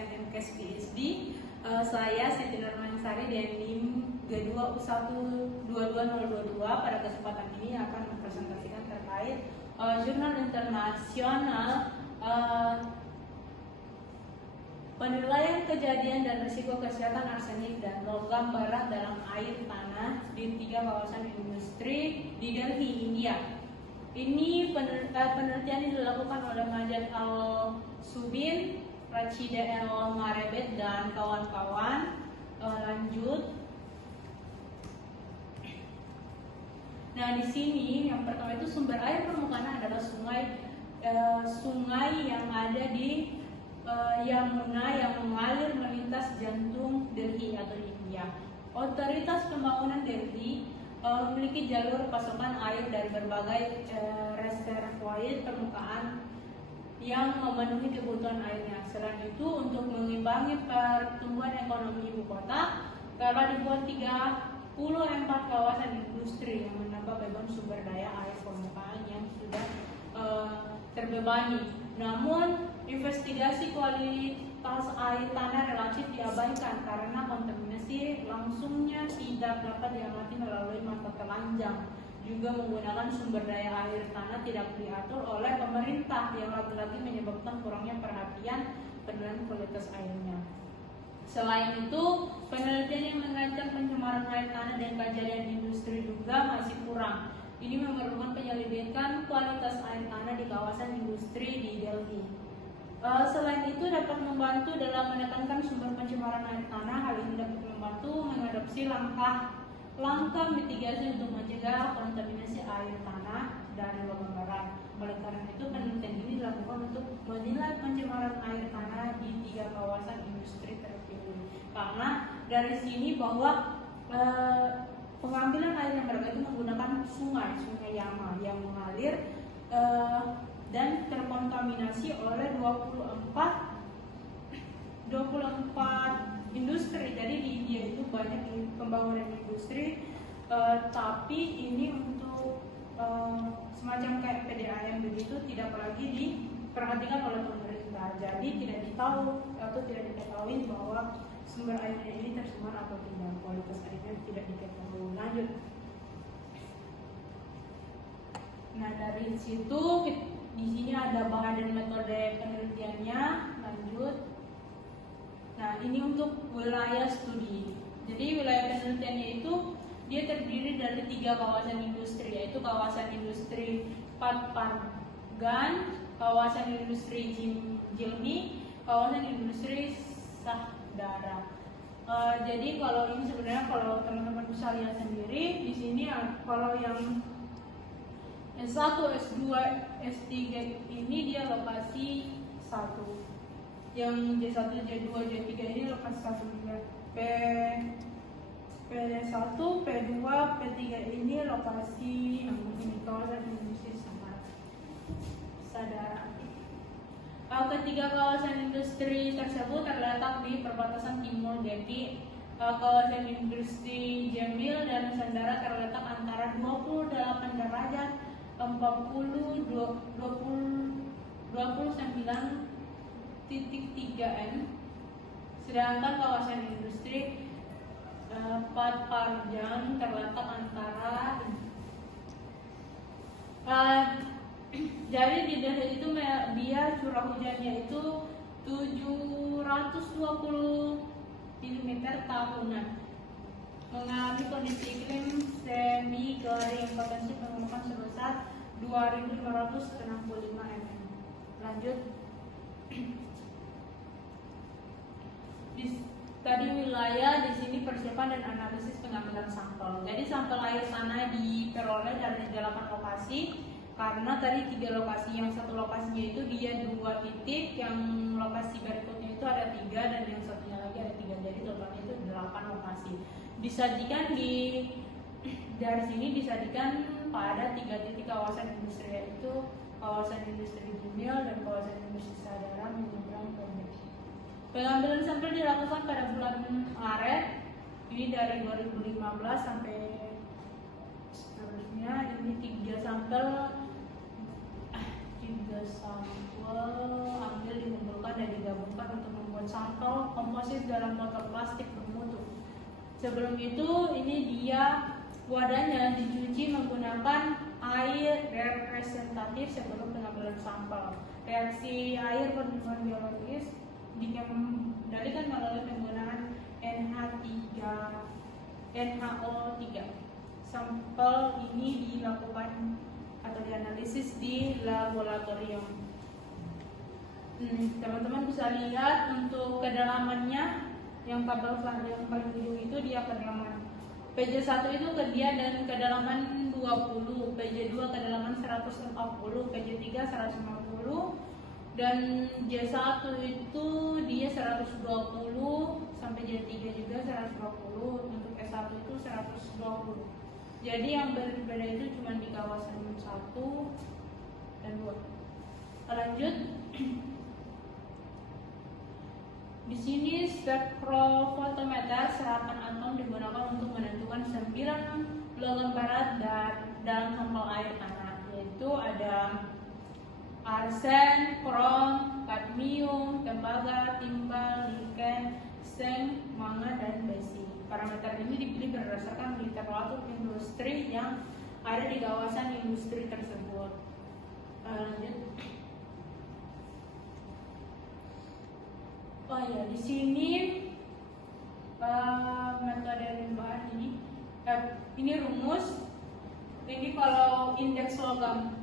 SNMKes PSD. Saya Siti Nurmansari dan NIM G2U1222022 pada kesempatan ini akan mempresentasikan terkait jurnal internasional penilaian kejadian dan risiko kesehatan arsenik dan logam berat dalam air tanah di 3 kawasan industri di Delhi, India. Ini penelitian ini dilakukan oleh Majid Al-Subin, Rachida El-Marebet dan kawan-kawan. Lanjut. Nah, di sini yang pertama itu sumber air permukaan adalah sungai yang ada di Yamuna yang mengalir melintas jantung Delhi atau India. Otoritas Pembangunan Delhi memiliki jalur pasokan air dari berbagai reservoir permukaan yang memenuhi kebutuhan airnya. Selain itu, untuk mengimbangi pertumbuhan ekonomi ibu kota, telah dibuat 34 kawasan industri yang menambah beban sumber daya air permukaan yang sudah terbebani. Namun, investigasi kualitas air tanah relatif diabaikan karena kontaminasi langsungnya tidak dapat diamati melalui mata telanjang. Juga menggunakan sumber daya air tanah tidak diatur oleh pemerintah yang lagi-lagi menyebabkan kurangnya perhatian penilaian kualitas airnya. Selain itu, penelitian yang mengancam pencemaran air tanah dan kejadian industri juga masih kurang. Ini memerlukan penyelidikan kualitas air tanah di kawasan industri di Delhi. Selain itu dapat membantu dalam menekankan sumber pencemaran air tanah. Hal ini dapat membantu mengadopsi langkah mitigasi untuk mencegah kontaminasi air tanah dari logam berat. Oleh karena itu, penelitian ini dilakukan untuk menilai pencemaran air tanah di 3 kawasan industri terpilih. Karena dari sini bahwa pengambilan air yang mereka itu menggunakan sungai Yama yang mengalir dan terkontaminasi oleh 24 industri. Jadi di India itu banyak pembangunan industri, tapi ini untuk semacam kayak PDAM begitu tidak lagi diperhatikan oleh pemerintah. Jadi tidak diketahui bahwa sumber airnya ini tercemar atau tidak, kualitas airnya tidak diketahui. Lanjut. Nah, dari situ di sini ada bahan dan metode penelitiannya. Lanjut. Nah, ini untuk wilayah studi. Jadi wilayah penelitiannya itu dia terdiri dari 3 kawasan industri, yaitu kawasan industri Patpargan, kawasan industri Jilni, kawasan industri Sahdara. Jadi kalau ini sebenarnya kalau teman-teman bisa lihat sendiri di sini, kalau yang S1, S2, S3 ini dia lokasi 1. Yang J1, J2, J3 ini lokasi 1 juga. P1, P2, P3 ini lokasi ini kawasan industri Sadara. Ketiga kawasan industri tersebut terletak di perbatasan timur Delhi. Kawasan industri Jamil dan Sandara terletak antara 28 derajat 29.3 N. Sedangkan kawasan industri Patpargan terletak antara jadi di Delhi itu dia curah hujannya itu 720 mm tahunan. Mengalami kondisi iklim semi kering, potensi pengeluaran sebesar 2.565 mm. Lanjut. Tadi wilayah, di sini persiapan dan analisis pengambilan sampel. Jadi sampel air tanah diperoleh dari 8 lokasi. Karena tadi 3 lokasi, yang satu lokasinya itu dia 2 titik, yang lokasi berikutnya itu ada 3 dan yang satunya lagi ada 3. Jadi totalnya itu 8 lokasi. Disajikan dari sini disajikan pada 3 titik kawasan industri, yaitu kawasan industri Jumil dan kawasan industri Sadara menyeberang ke Delhi. Pengambilan sampel dilakukan pada bulan Maret, ini dari 2015 sampai seterusnya. Ini 3 sampel 3 sampel ambil, dikumpulkan dan digabungkan untuk membuat sampel komposit dalam botol plastik bermutu. Sebelum itu ini dia wadahnya dicuci menggunakan air representatif sebelum pengambilan sampel. Reaksi air berhubungan biologis dikendalikan melalui penggunaan NaO3. Sampel ini dilakukan atau dianalisis di laboratorium. Teman-teman bisa lihat untuk kedalamannya, yang tabel yang paling ujung itu dia kedalaman. PJ1 itu dia dan kedalaman 20, PJ2 kedalaman 140, PJ3 150, dan J1 itu dia 120 sampai J3 juga 120, untuk S1 itu 120. Jadi yang berbeda itu cuma di kawasan 1 dan 2. Lanjut. Di sini spektrofotometer serapan atom digunakan untuk menentukan 9 logam berat dalam sampel air tanah, yaitu ada arsen, krom, kadmium, tembaga, timbal, niken, seng, mangan, dan besi. Parameter ini dipilih berdasarkan literatur industri yang ada di kawasan industri tersebut. Lanjut. Oh ya, di sini metode limbaan ini rumus. Ini kalau indeks logam.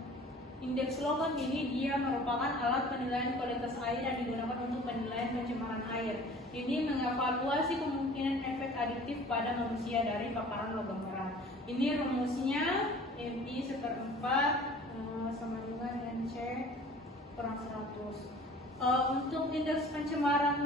Indeks logam ini dia merupakan alat penilaian kualitas air yang digunakan untuk penilaian pencemaran air. Ini mengevaluasi kemungkinan efek aditif pada manusia dari paparan logam berat. Ini rumusnya Mi/4 sama dengan C kurang 100. Untuk indeks pencemaran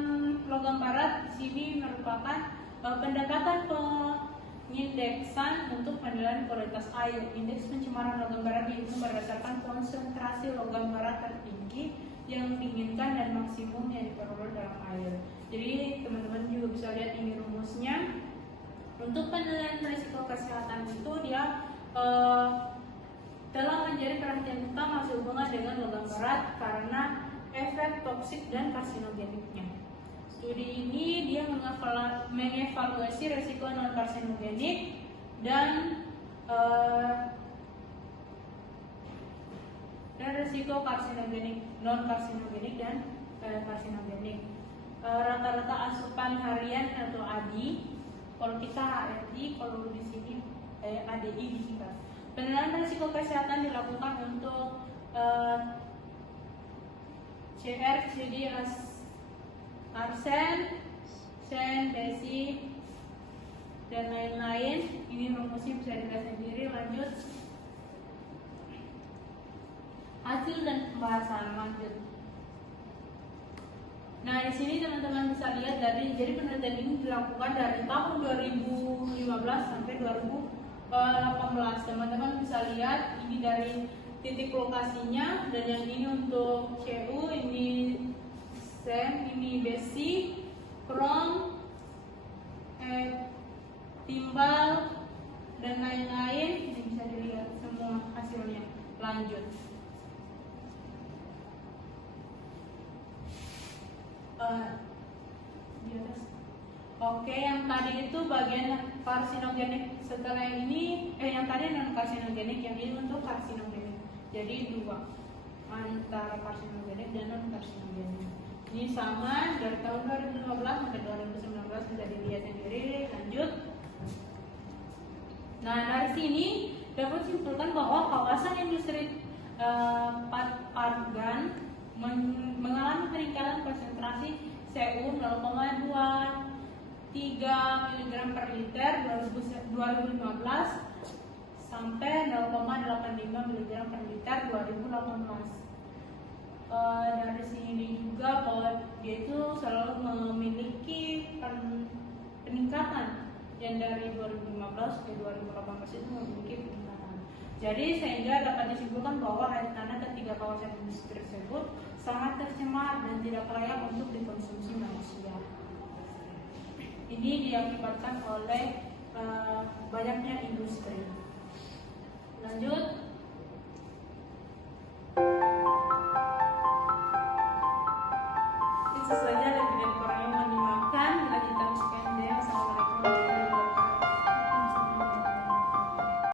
logam berat di sini merupakan pendekatan pengindeksan untuk penilaian kualitas air. Indeks pencemaran logam berat itu berdasarkan konsentrasi logam berat tertinggi yang diinginkan dan maksimum yang diperoleh dalam air. Jadi teman-teman juga bisa lihat ini rumusnya. Untuk penilaian risiko kesehatan itu dia telah menjadi perhatian utama sehubungan dengan logam berat karena efek toksik dan karsinogeniknya. Studi ini dia mengevaluasi risiko non karsinogenik dan risiko karsinogenik, non karsinogenik dan karsinogenik. Rata-rata asupan harian atau ADI, kalau kita HRI, kalau di sini ADI disingkat. Penilaian risiko kesehatan dilakukan untuk CR, CD, arsen, sen, besi, dan lain-lain. Ini rumusnya bisa dilihat sendiri. Lanjut. Hasil dan pembahasan. Lanjut. Nah, di sini teman-teman bisa lihat jadi penelitian ini dilakukan dari tahun 2015 sampai 2018. Teman-teman bisa lihat ini dari titik lokasinya, dan yang ini untuk CU, ini sen, ini besi, krom, timbal, dan lain-lain. Ini bisa dilihat semua hasilnya. Lanjut. Di atas. Oke, yang tadi itu bagian karsinogenik. Setelah ini, yang tadi non karsinogenik, yang ini untuk karsinogenik. Jadi dua antara karsinogenik dan non karsinogenik. Ini sama dari tahun 2015 sampai 2019 bisa dilihat sendiri. Lanjut. Nah, dari sini dapat simpulkan bahwa kawasan industri Padgan mengalami peningkatan konsentrasi Cu 0,23 mg per liter 2015 sampai 0,85 mg per liter 2018. Dari sini juga bahwa dia itu selalu memiliki peningkatan yang dari 2015 ke 2018 itu memiliki peningkatan. Jadi sehingga dapat disimpulkan bahwa air tanah ketiga kawasan industri tersebut sangat tercemar dan tidak layak untuk dikonsumsi manusia. Ini diakibatkan oleh banyaknya industri. Lanjut. saja lebih dari kurang